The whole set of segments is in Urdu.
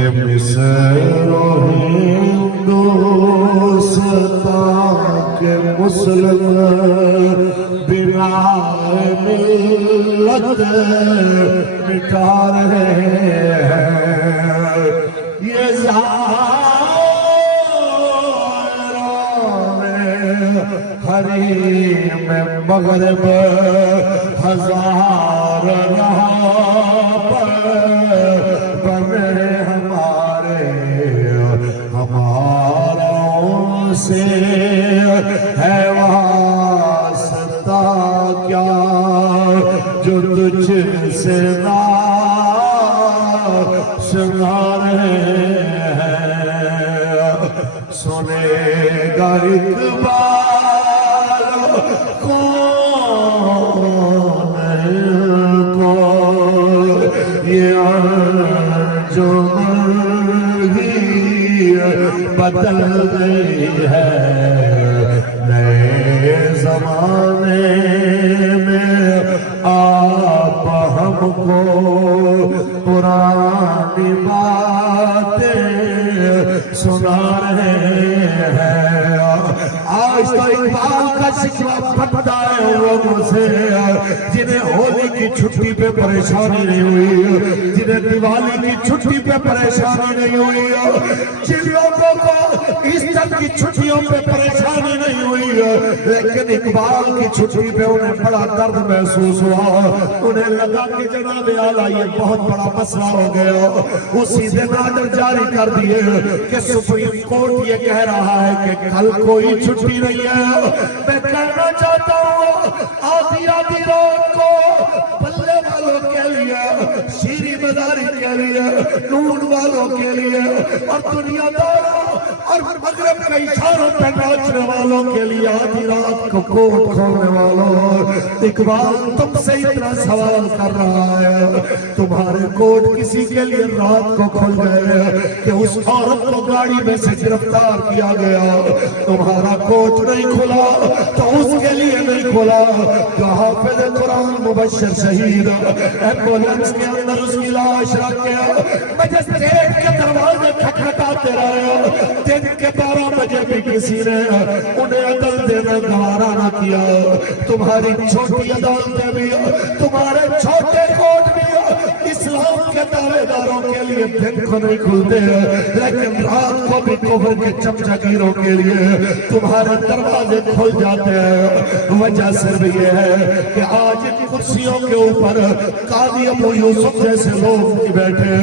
کہ مصر و ہندوستان کے مسلم بنا ملت مٹا رہے ہیں یہ حریم مغرب ہزار راہ پر بنے ہماروں سے ہے واسطہ کیا جو تجھ سے نہ سنا رہے ہیں سنے گا اقبال کون کو یہ انجمن ہی بدل گئی ہے نئے زمانے میں آپ ہم کو پرانی باتیں سنا رہے ہیں آج تو اقبال کا شکوہ پھٹتا ہے ان لوگوں سے جنہیں ہولی کی چھٹی پہ پریشانی نہیں ہوئی جنہیں دیوالی کی چھٹی پہ پریشانی نہیں ہوئی جن لوگوں کو ایسٹر کی چھٹیوں پہ پریشانی نہیں ہوئی لیکن اقبال کی چھٹی پہ انہیں بڑا درد محسوس ہوا انہیں لگا کہ جناب اعلیٰ یہ بہت بڑا مسئلہ ہو گیا اسی دن آرڈر جاری کر دیے کہ سپریم کورٹ یہ کہہ رہا ہے کہ کل کوئی چھٹی نہیں ہے میں کہنا چاہتا ہوں آدھی آدھی رات کو بلے والوں کے لیے شیری مداری کے لیے نون والوں کے لیے اور دنیا داروں اور مغرب کے اشاروں پہ ناچنے والوں کے لیے آدھی رات کو کوٹ کھولنے والوں اقبال تم سے اتنا سوال کر رہا ہے تمہارے کوٹ کسی کے لیے رات کو کھل گئے کہ اس عورت کو گاڑی میں سے گرفتار کیا گیا تمہارا کوٹ نہیں کھلا تو اس کے لیے نہیں کھلا کہ حافظ قرآن مبشر شہید ایمبولینس کے اندر اس کی لاش رکھ گیا مجسٹریٹ کے دروازے کھٹکھٹاتے رہے دن کے 12 بجے بھی کسی نے انہیں عدل دینا گوارا نہ کیا تمہاری چھوٹی عدالتیں بھی تمہارے چھوٹے کوٹ بھی اسلام کے دعوے داروں کے لیے دن کو نہیں کھلتے لیکن رات کو بھی کفر کے چمچگیروں کے لیے تمہارے دروازے کھل جاتے ہیں وجہ صرف یہ ہے کہ آج ان کرسیوں کے اوپر قاضی ابو یوسف جیسے لوگ نہیں بیٹھے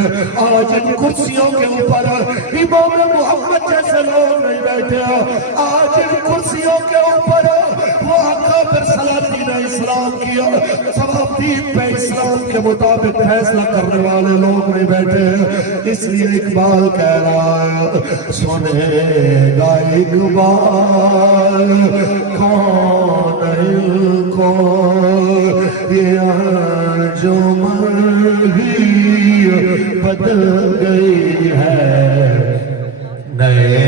آج ان کرسیوں کے اوپر امام محمد جیسے لوگ نہیں بیٹھے آج ان کرسیوں کے اوپر وہ اکابر سلاطین اسلام کیا صوابدین پہ اسلام کے مطابق فیصلہ کرنے والے لوگ نہیں بیٹھے اس لیے اقبال کہہ رہا ہے سنے گا اقبال کون کو یہ انجمن ہی بدل گئی ہے نئے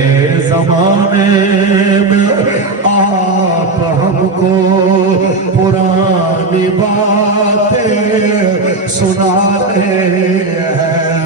زمانے میں آپ ہم کو پرانی باتیں سنا رہے ہیں